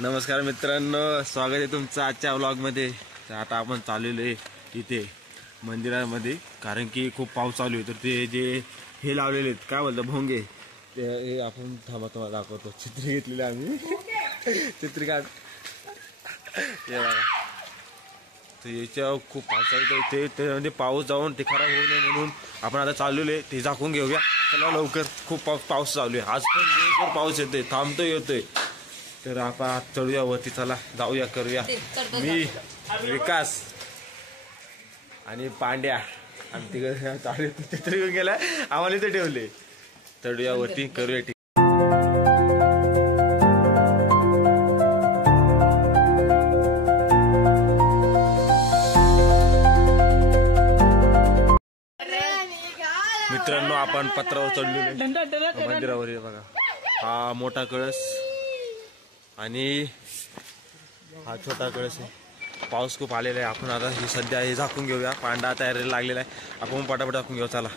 नमस्कार मित्रांनो, स्वागत आहे तुमचं आजच्या व्लॉगमध्ये। तर आता आपण चाललेलो आहे इथे मंदिरामध्ये, कारण की खूप पाऊस चालू आहे। तर ते जे हे लावलेले आहेत, काय बोलतात, भोंगे, ते हे आपण थांबा तुम्हाला दाखवतो। चित्र घेतलेले आम्ही चित्र काढ हे बघा। तर याच्या खूप पाऊस चालू आहे, ते म्हणजे पाऊस जाऊन ते खराब होऊ नये म्हणून आपण आता चाललेलो आहे, ते झाकून घेऊया। चला लवकर, खूप पाऊस चालू आहे। आज पण दिवसभर पाऊस येतोय, थांबतोय येतोय। तर आपण चढूया वरती, चला जाऊया, करूया। मी, विकास आणि पांड्या आणि तिकडे चालू चित्र घेऊन गेला, आम्हाला इथे ठेवले। चढूया वरती, करूया। मित्रांनो, आपण पत्रावर चढलेलो मंदिरावर। बघा, हा मोठा कळस आणि हा छोटा कळस आहे। पाऊस खूप आलेला आहे। आपण आता हे सध्या हे झाकून घेऊया, पांडा तयारीला लागलेला आहे। आपण पटापट झाकून घेऊ, चला।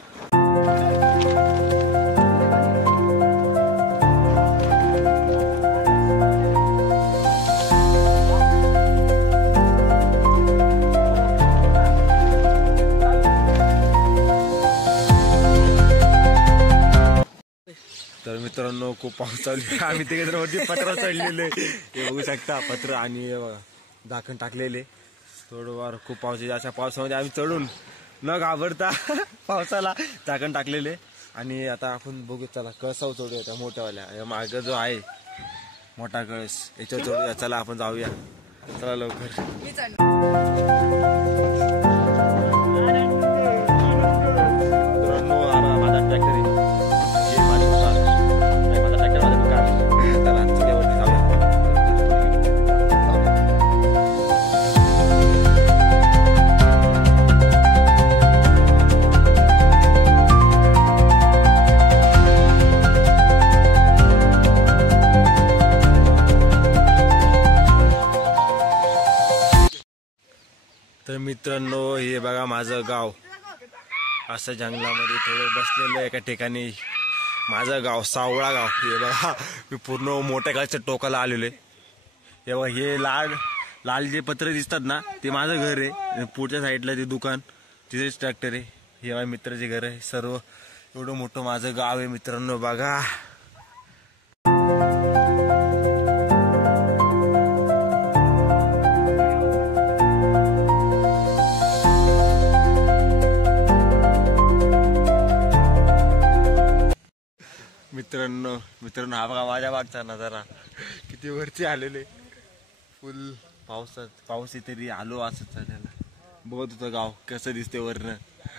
तर मित्रांनो, खूप पाऊस चालू आहे। आम्ही तिकडे वरती पत्र चढलेले, हे बघू शकता, पत्र आणि झाकण टाकलेले। थोडं वार खूप पाऊस आहे, अशा पावसामध्ये आम्ही चढून न घाबरता पावसाला झाकण टाकलेले। आणि आता आपण बघू, चला कळसावर चढूया, त्या मोठ्यावाल्या मार्ग जो आहे मोठा कळस, याच्यावर चढूया। चला आपण जाऊया, चला लवकर। माझा ट्रॅक्टर आहे, तर मित्रांनो, हे बघा माझं गाव, असं जंगलामध्ये थोडं बसलेलं एका ठिकाणी माझं गाव, सावळा गाव। हे बघा, मी पूर्ण मोठ्या गावच्या टोकाला आलेलो आहे। हे बघा, हे लाल जे पत्र दिसतात ना, ते माझं घर आहे। पुढच्या साईडला ते दुकान, तिथेच ट्रॅक्टर आहे। हे माझ्या मित्राचे घर आहे। सर्व एवढं मोठं माझं गाव आहे मित्रांनो, बघा। मित्रांनो हा बघा माझ्या मागचा नजारा, किती वरती आलेले, फुल पाऊस तरी आलो असं चालायला। बघत होतं गाव कसं दिसते वरनं,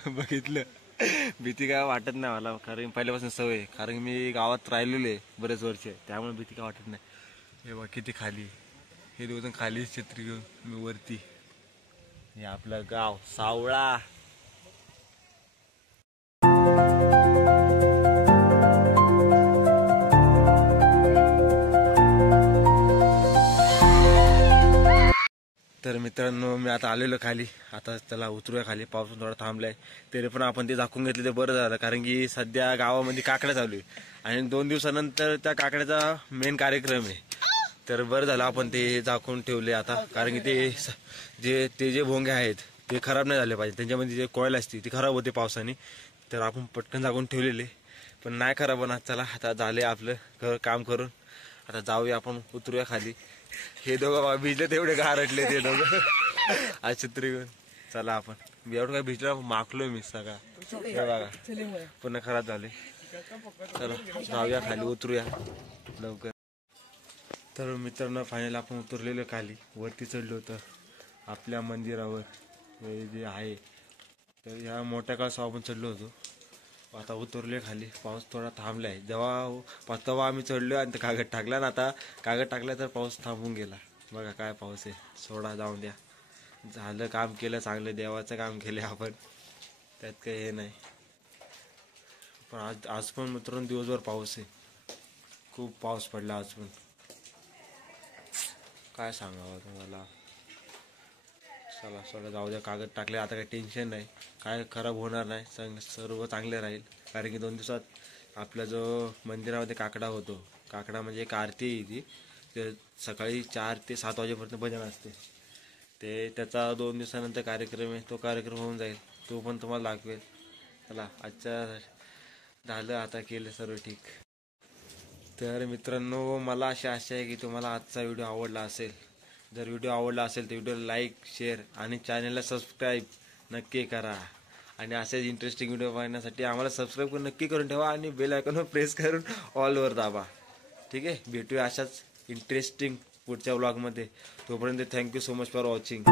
बघितलं। भीती काय वाटत नाही मला, कारण पहिल्यापासून सवय, कारण मी गावात राहिलेले बरेच वर्ष, त्यामुळे भीती काय वाटत नाही। हे बघ किती खाली, हे दोन खाली छत्री घेऊन, मी वरती। हे आपलं गाव सावळा। तर मित्रांनो, मी आता आलेलो खाली, आता चला उतरूया खाली। पाऊस थोडा थांबलाय, तरी पण आपण ते झाकून घेतले ते बरं झालं, कारण की सध्या गावामध्ये काकड्या चालू आहे आणि 2 दिवसानंतर त्या काकड्याचा मेन कार्यक्रम आहे। तर बरं झालं आपण ते झाकून ठेवले आता, कारण की ते जे भोंगे आहेत ते खराब नाही झाले पाहिजे, त्यांच्यामध्ये जे कॉईल असते ती खराब होते पावसाने। तर आपण पटकन झाकून ठेवलेले, पण नाही खराब होणार। चला आता झाले आपलं काम करून, आता जाऊया आपण, उतरूया खाली। हे दोघं भिजले, तेवढे गारटले ते दोघं आज छत्री घेऊन। चला आपण, मी एवढं काय भिजला, माखलोय मी सगळा, हे बघा पुन्हा खराब झाले। चला जाऊया खाली, उतरूया लवकर। तर मित्रांनो, फायनल आपण उतरलेलो खाली, वरती चढलो होतं आपल्या मंदिरावर, हे जे आहे। तर ह्या मोठ्या काळासह आपण चढलो होतो, आता उतरले खाली। पाऊस थोडा थांबलाय, तेव्हा आम्ही चढलो आणि कागद टाकला ना, आता कागद टाकला तर पाऊस थांबून गेला। बघा काय पाऊस आहे, सोडा जाऊन द्या, झालं काम केलं चांगलं, देवाचं काम केलं आपण, त्यात काही हे नाही। पण आज पण मित्रांनो दिवसभर पाऊस आहे, खूप पाऊस पडला आज पण, काय सांगावं तुम्हाला। चला सोडा जाऊ द्या, कागद टाकले आता, काही टेन्शन नाही, काय खराब होणार नाही, सर्व चांगले राहील। कारण की 2 दिवसात आपला जो मंदिरामध्ये काकडा होतो, काकडा म्हणजे एक आरती आहे ती, ते सकाळी 4 ते 7 वाजेपर्यंत भजन असते. ते त्याचा 2 दिवसानंतर कार्यक्रम आहे, तो कार्यक्रम होऊन जाईल, तो पण तुम्हाला दाखवेल. चला आजच्या झालं, आता केलं सर्व ठीक. तर मित्रांनो, मला अशी आशा आहे की तुम्हाला आजचा व्हिडिओ आवडला असेल. जर व्हिडिओ आवडला असेल तर व्हिडिओला लाईक, शेअर आणि चॅनलला सबस्क्राईब नक्की करा. आणि असेच इंटरेस्टिंग व्हिडिओ पाहण्यासाठी आम्हाला सबस्क्राईब करून नक्की करून ठेवा आणि बेल आयकॉनवर प्रेस करून ऑलवर दाबा. ठीक आहे, भेटूया अशाच इंटरेस्टिंग पुढच्या व्लॉगमध्ये. तोपर्यंत thank you so much for watching.